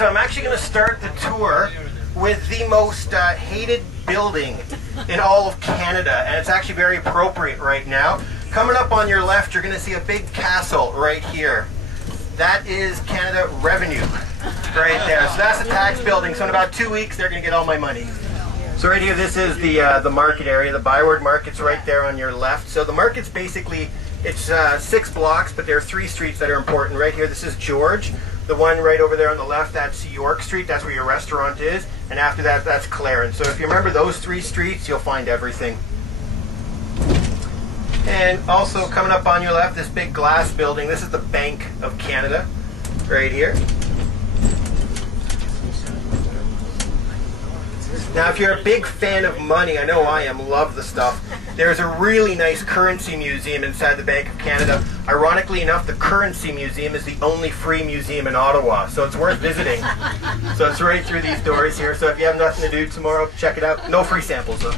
so I'm actually going to start the tour with the most hated building in all of Canada, and it's actually very appropriate right now. Coming up on your left, you're going to see a big castle right here. That is Canada Revenue right there. So that's the tax building. So in about 2 weeks, they're going to get all my money. So right here, this is the market area. The Byward Market's right there on your left. So the market's basically, it's 6 blocks, but there are 3 streets that are important. Right here, this is George. The one right over there on the left, that's York Street. That's where your restaurant is. And after that, that's Clarence. So if you remember those 3 streets, you'll find everything. And also coming up on your left, this big glass building. This is the Bank of Canada right here. Now, if you're a big fan of money, I know I am, love the stuff. There's a really nice currency museum inside the Bank of Canada. Ironically enough, the Currency Museum is the only free museum in Ottawa, so it's worth visiting. So it's right through these doors here, so if you have nothing to do tomorrow, check it out. No free samples, though.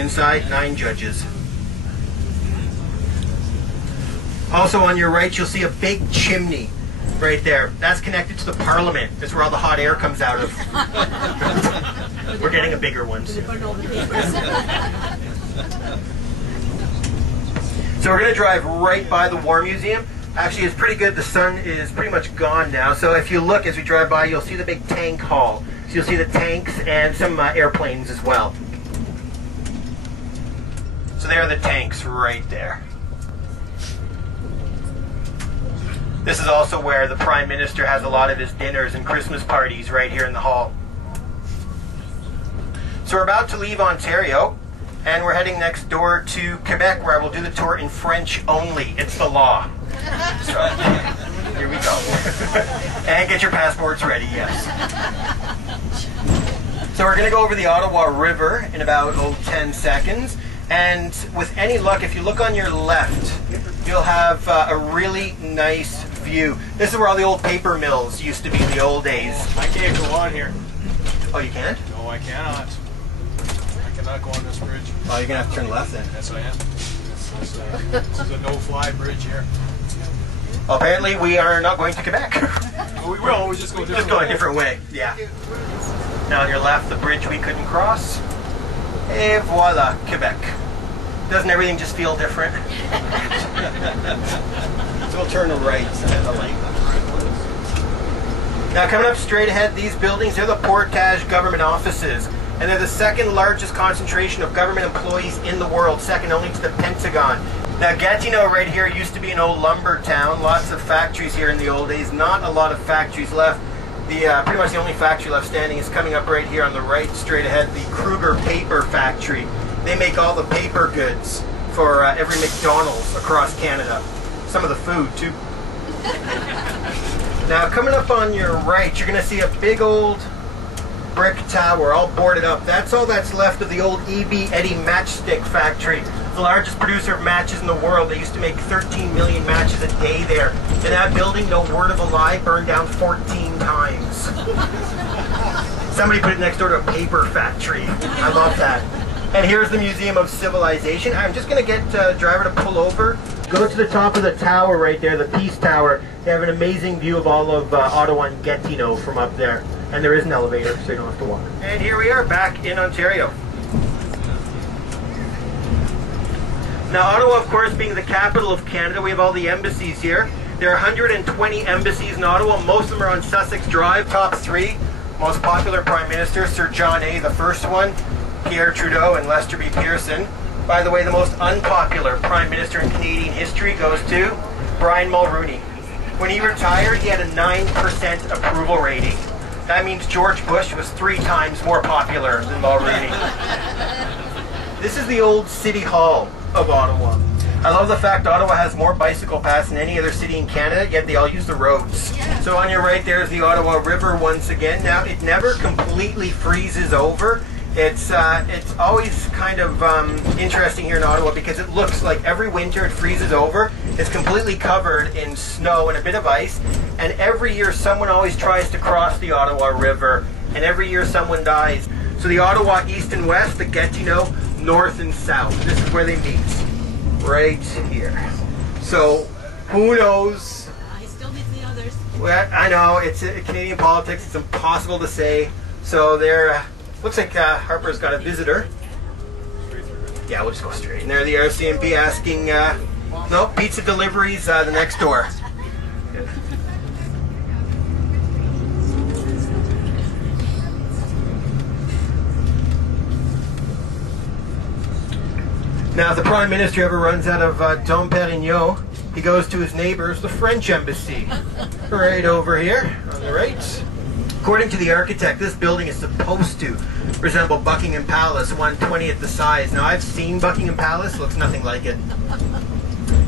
Inside, 9 judges. Also on your right, you'll see a big chimney. Right there. That's connected to the Parliament. That's where all the hot air comes out of. We're getting a bigger one soon. So we're going to drive right by the War Museum. Actually, it's pretty good. The sun is pretty much gone now. So if you look as we drive by, you'll see the big tank hall. So you'll see the tanks and some airplanes as well. So there are the tanks right there. This is also where the Prime Minister has a lot of his dinners and Christmas parties right here in the hall. So we're about to leave Ontario, and we're heading next door to Quebec, where I will do the tour in French only. It's the law. So, here we go. And get your passports ready, yes. So we're going to go over the Ottawa River in about 10 seconds. And with any luck, if you look on your left, you'll have a really nice view. This is where all the old paper mills used to be in the old days. I can't go on here. Oh, you can't? No, I cannot. I cannot go on this bridge. Oh, you're going to have to turn left then. Yes, I am. This is a no-fly bridge here. Well, apparently we are not going to Quebec. Well, we will. We just go a different way. Just go a different way, yeah. Now on your left, the bridge we couldn't cross. Et voila, Quebec. Doesn't everything just feel different? So we'll turn right at the light. Now coming up straight ahead, these buildings, they're the Portage government offices. And they're the second largest concentration of government employees in the world, second only to the Pentagon. Now Gatineau right here used to be an old lumber town. Lots of factories here in the old days. Not a lot of factories left. Pretty much the only factory left standing is coming up right here on the right, straight ahead, the Kruger Paper Factory. They make all the paper goods for every McDonald's across Canada. Some of the food, too. Now, coming up on your right, you're going to see a big old brick tower, all boarded up. That's all that's left of the old E.B. Eddy matchstick factory. The largest producer of matches in the world. They used to make 13 million matches a day there. And that building, no word of a lie, burned down 14 times. Somebody put it next door to a paper factory. I love that. And here's the Museum of Civilization. I'm just going to get the driver to pull over. Go to the top of the tower right there, the Peace Tower. They have an amazing view of all of Ottawa and Gatineau from up there. And there is an elevator, so you don't have to walk. And here we are, back in Ontario. Now, Ottawa, of course, being the capital of Canada, we have all the embassies here. There are 120 embassies in Ottawa. Most of them are on Sussex Drive. Top 3 most popular Prime Ministers, Sir John A., the first one, Pierre Trudeau, and Lester B. Pearson. By the way, the most unpopular Prime Minister in Canadian history goes to Brian Mulroney. When he retired, he had a 9% approval rating. That means George Bush was 3 times more popular than Mulroney. This is the old City Hall of Ottawa. I love the fact Ottawa has more bicycle paths than any other city in Canada, yet they all use the roads. So on your right there is the Ottawa River once again. Now, it never completely freezes over. It's always kind of interesting here in Ottawa because it looks like every winter it freezes over. It's completely covered in snow and a bit of ice. And every year someone always tries to cross the Ottawa River. And every year someone dies. So the Ottawa east and west, the Gatineau north and south. This is where they meet. Right here. So who knows? I still need the others. Well, I know, it's Canadian politics, it's impossible to say. So there, looks like Harper's got a visitor. Yeah, we'll just go straight. And there the RCMP asking, no, pizza deliveries the next door. Now, if the Prime Minister ever runs out of Dom Perignon, he goes to his neighbors, the French Embassy, right over here on the right. According to the architect, this building is supposed to resemble Buckingham Palace, 1/20th the size. Now, I've seen Buckingham Palace, looks nothing like it.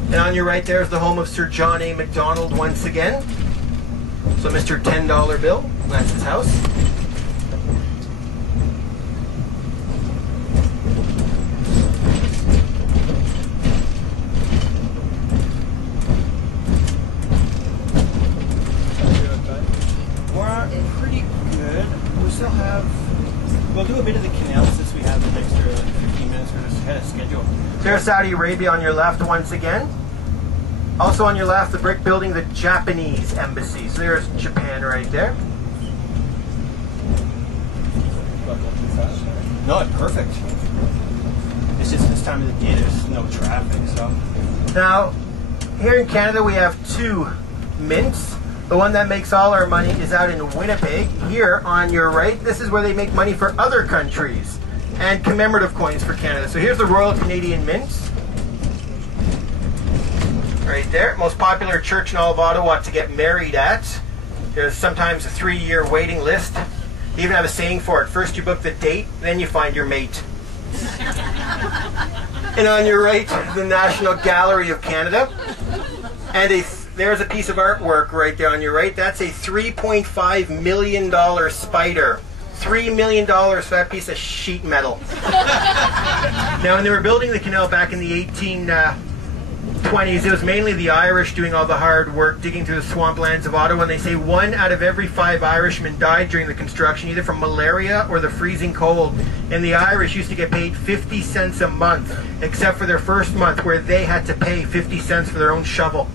And on your right there is the home of Sir John A. Macdonald once again. So Mr. $10 bill, that's his house. We'll do a bit of the canal since we have an extra 15 minutes for this kind of schedule. There's Saudi Arabia on your left once again. Also on your left, the brick building, the Japanese embassy. So there's Japan right there. No, perfect. It's just this time of the day there's no traffic, so. Now, here in Canada we have two mints. The one that makes all our money is out in Winnipeg. Here on your right, this is where they make money for other countries and commemorative coins for Canada. So here's the Royal Canadian Mint. Right there. Most popular church in all of Ottawa to get married at. There's sometimes a 3-year waiting list. They even have a saying for it. First you book the date, then you find your mate. And on your right, the National Gallery of Canada. And there's a piece of artwork right there on your right. That's a $3.5 million spider. $3 million for that piece of sheet metal. Now, when they were building the canal back in the 1820s, it was mainly the Irish doing all the hard work, digging through the swamplands of Ottawa. And they say 1 out of every 5 Irishmen died during the construction, either from malaria or the freezing cold. And the Irish used to get paid 50 cents a month, except for their first month, where they had to pay 50 cents for their own shovel.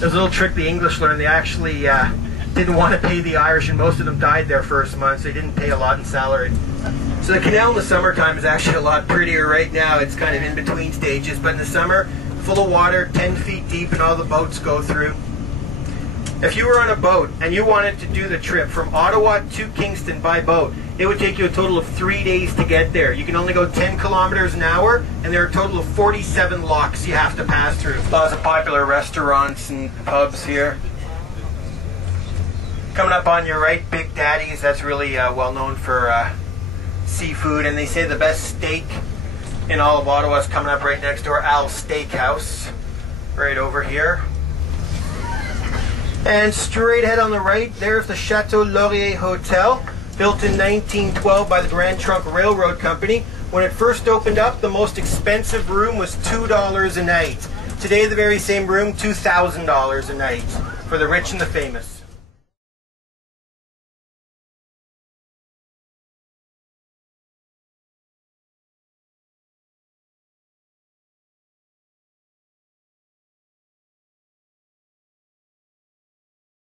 There's a little trick the English learned. They actually didn't want to pay the Irish, and most of them died their first month, so they didn't pay a lot in salary. So the canal in the summertime is actually a lot prettier. Right now it's kind of in between stages, but in the summer, full of water, 10 feet deep, and all the boats go through. If you were on a boat and you wanted to do the trip from Ottawa to Kingston by boat, it would take you a total of 3 days to get there. You can only go 10 kilometers an hour, and there are a total of 47 locks you have to pass through. Lots of popular restaurants and pubs here. Coming up on your right, Big Daddy's. That's really well known for seafood, and they say the best steak in all of Ottawa is coming up right next door, Al's Steakhouse, right over here. And straight ahead on the right, there's the Chateau Laurier Hotel, built in 1912 by the Grand Trunk Railroad Company. When it first opened up, the most expensive room was $2 a night. Today, the very same room, $2,000 a night for the rich and the famous.